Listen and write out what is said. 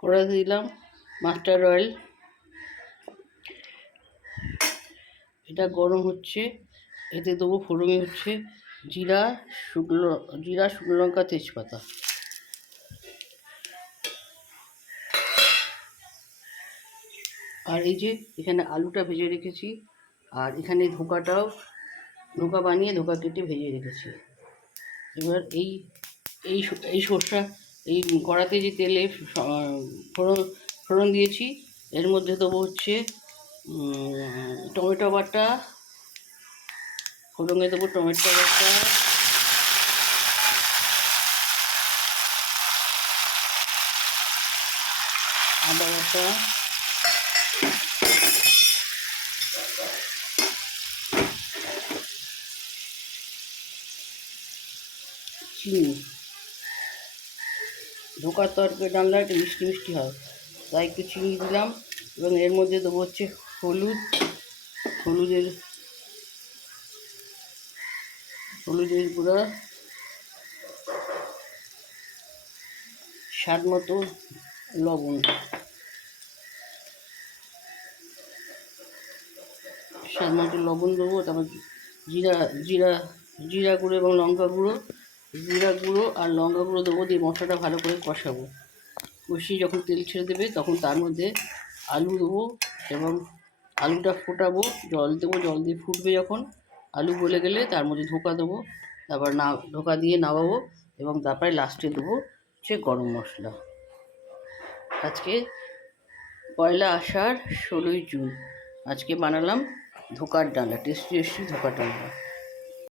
কড়াইতে দিলাম mustard oil, এটা গরম হচ্ছে। এতে দেবো ফোড়নে হচ্ছে জিরা, শুকনো লঙ্কা, তেজপাতা। আর এই যে এখানে আলুটা ভেজে রেখেছি, আর এখানে ধোকা বানিয়ে ধোকা কেটে ভেজে রেখেছি। এবার এই সর্ষা এই কড়াতে যে তেলে ফোড়ন দিয়েছি, এর মধ্যে দেবো হচ্ছে টমেটো বাটা, ফোড়নে দেবো টমেটো বাটা, আদা বাটা, চিনি। ধোকার তরকারি ডালনা একটু মিষ্টি মিষ্টি হয়, তাই একটু চিনি দিলাম। এবং এর মধ্যে দেবো হচ্ছে হলুদের গুঁড়া, স্বাদ মতো লবণ, দেবো। তারপর জিরা গুঁড়ো এবং লঙ্কা গুঁড়ো, আর লঙ্কা গুঁড়ো দেবো, দিয়ে মশলাটা ভালো করে কষাবো। কষিয়ে যখন তেল ছেড়ে দেবে তখন তার মধ্যে আলু দেবো এবং আলুটা ফোটাবো, জল দেবো, জল দিয়ে ফুটবে যখন, আলু গলে গেলে তার মধ্যে ধোকা দেবো, তারপর ধোকা দিয়ে নামাবো এবং তারপরে লাস্টে দেবো হচ্ছে গরম মশলা। আজকে পয়লা আষাঢ় 16ই জুন আজকে বানালাম ধোকার ডালনা, টেস্টি ধোকার ডালনা।